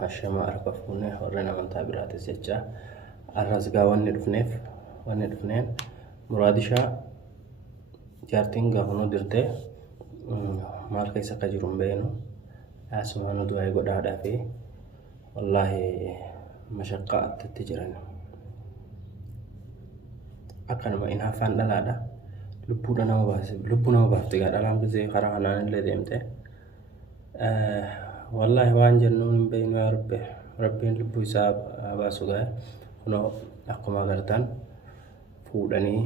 hashama arka fuune warreen amantaa biraatis jecha arrasgaa wanni dhufneen muraadishaa jaartiin gaafanu dirtee maal keessa akka jiru hin beeknu asumaan du'aa godhaadhaa fi wallaahi mashaqqaa attatti jiran akkanuma inaafaan dhalaadha lubbuu nama baafte gaa dhalaan gisee karaa kanaan illee deemte wallaahi waan jennuun hin beeknu yaa rabbiin lubbuu isaa baasu gaa kunoo akkuma agartan fuudhanii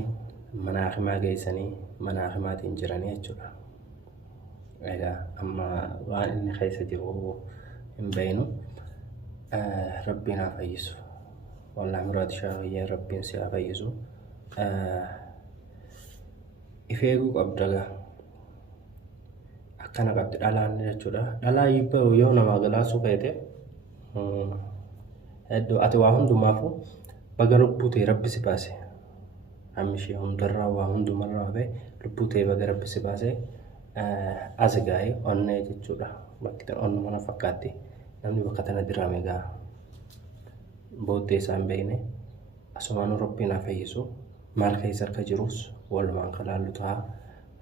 mana hakimaa geessanii mana hakimaatiin jiranii jechuudha. Egaa amma waan inni keessa jiru hin beeknu rabbiin haa fayyisu. Wallaahi muraadishaa wayyaa rabbiin si haa fayyisu. If eeguu qabda gaa akkana qabdi dhalaan jechuudha. Dhalaa yibba yoo namaa galaasuu feete ati waa hundumaafu baga lubbuu ta'e rabbi si baase. Amishee hundarraa waa hundumarraa hafe lubbuu ta'e baga rabbi si baase as gaa'ee onnee jechuudha. Bakki tan onnu mana fakkaatti namni bakka tana diraame gaa booddee isaa hin beekne asumaan rabbiin haa fayyisu. Maal keessa akka jirus walumaan kalaallu ta'a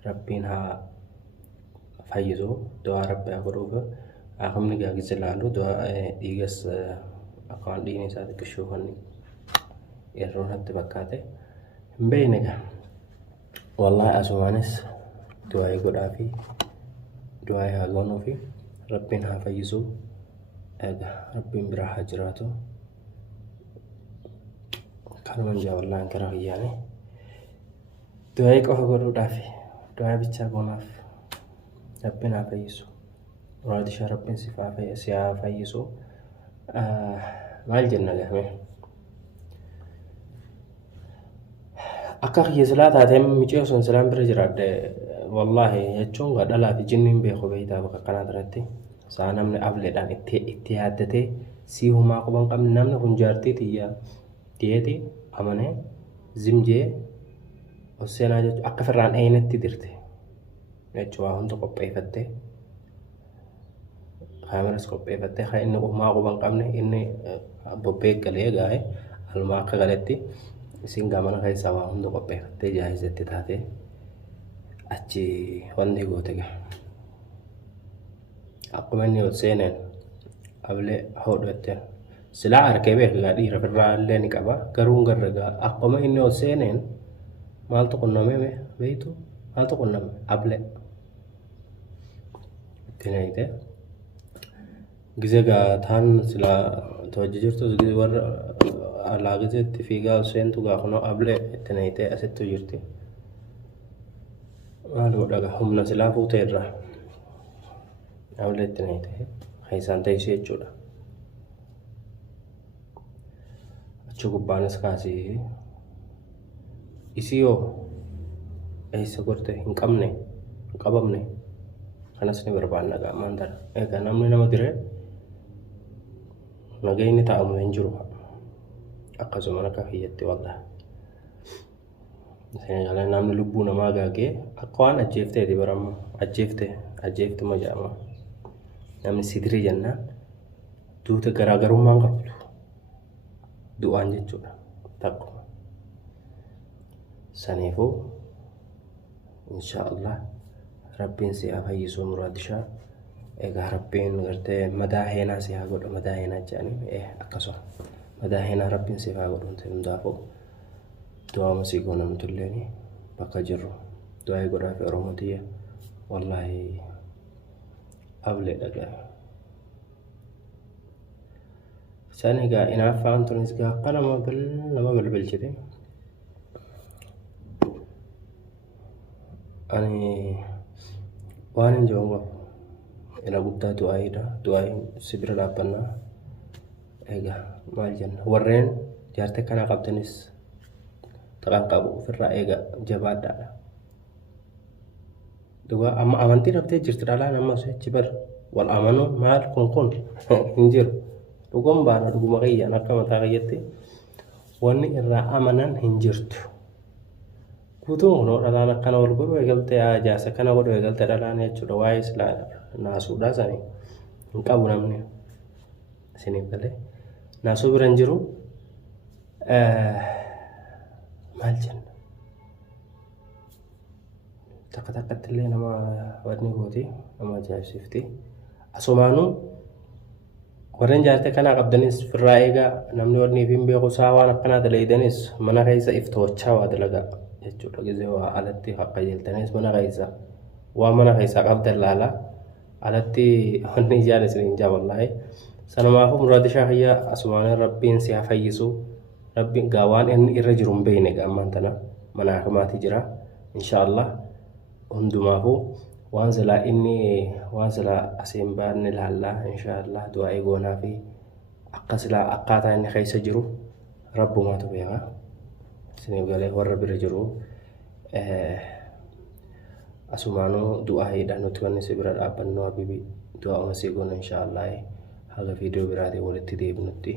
rabbiin haa fayyisu du'aa rabbi haa godhuuf akkumni gaagis ilaallu du'aa dhiigas akkaan dhiigni isaa xiqqishuu fanni yeroo natti fakkaate hin beekne gaa wallaahi asumaanis du'aa godhaa fi du'aa haa goonuu fi rabbiin haa fayyisu egaa rabbiin biraa haa jiraatu kanuman jaa wallaahi karaa hiyyaane du'aa qofa godhuudhaaf du'aa bichaa goonaaf rabbiin haa fayyisu muraadishaa rabbiin si haa fayyisu maal jenna gaame akka kiyya silaa taateen micee osoo silaan bira jiraadde wallaahi jechuun dhalaa fi jinniin beeku beeytaa bakka kanaa irratti saa namni ableedhaan itti yaaddatee sii humaa quban qabne namni kun jaartii xiyyaa diyeeti amanee zimjee oseenaa jechuun akka firraan eenyatti dirte jechuun waa hunda qopheeffattee kaameras qopheeffattee kan inni humaa quban qabne inni bobbee galee gaa'e almaa akka galetti isin gamana keessaa waa hunda qopheeffattee jaayizatti taatee achi wanti goote gaa akkuma inni ol seeneen ablee hodhatte silaa harkee beekaa dhiira firraa illee ni qaba garuu garra gaa akkuma inni ol seeneen maaltu qunnamee beeytu maaltu qunname ablee itti gisee gaa taan silaa tawajji jirtu warra alaa giseetti fiigaa ol seentu gaa kunoo ablee itti neeyitee asittu jirti. Maal godha humna silaa fuutee irraa ableetti neeyitee keessaan teessee jechuudha. Achi gubbaanis kaasee isii yoo eessa gorte hin qabamne kanas ni barbaanna gaa maantara egaa namni nama diree nagayni taa'amu hin jiru akkasuma akka kiyyatti wallaahi. Senegalee namni lubbuu namaa gaagee akka waan ajjeefteeti baramu ajjeefte majaama namni sidirii jennaan duuta garaagarummaan qabdu du'aan jechuudha takkuma saniifuu inshaallah rabbiin si haa fayyisu muraadishaa egaa rabbiin gartee madaa heenaa si haa godhu madaa heenaa jedhanii akkasuma madaa heenaa rabbiin si haa godhu hundaafuu doa masih guna mutuleni bakka jirru doa godhaa fi oromotiya wallahi ablee dhagaa sani gaa inaafaan tunis gaa akka nama bilbilchite ani waan hin jiru ila guddaa du'aayin sibira dhaabbannaa egaa maal jenna warreen jaartee kana qabdanis takkan qabu firraa egaa jabaadhaadha dhugaa amma amantii dhabdee jirti dhalaa nama sochi bar wal amanuu maal kun hin jiru dhugoon baana dhuguma qayyaan akka mataa qayyatte wanni irraa amanan hin jirtu guutuun kunoo dhalaan akkana wal godhu eegaltee jaasa kana godhu eegaltee dhalaan jechuudha waa'ee silaa naasuudhaa sanii hin qabu namni isiniif galee naasuu biran jiru maal jenna takka takkatti illee nama wadni gooti nama ajaa'ibsiifti asumaanuu warreen jaartee kanaa qabdanis firraa eegaa namni wadniif hin beeku isaa waan akkanaa dalayidanis mana keessa iftoochaa waa dalagaa jechuudha gizee waa alatti haqqa jeeltanis mana keessa waa mana keessaa qabdan laalaa alatti wanni ijaan isiniin jaa wallaahi sanumaafu muraadi shaahiyyaa asumaaneen rabbiin si haa fayyisu rabbiin gaa waan inni irra jiru hin beekne gaammaan tana mana hakamaatii jira inshaallah hundumaafu waan silaa inni waan silaa asiin baanne laallaa inshaallah du'aa eegoonaa fi akka silaa akkaataa inni keessa jiru rabbumaatu beeka isiniif galee warra bira jiru asumaanuu du'aa hidha nuti wanni si bira dhaabbannoo habibi du'aa uma si goona inshaallah haga viidiyoo biraatiin walitti deebinutti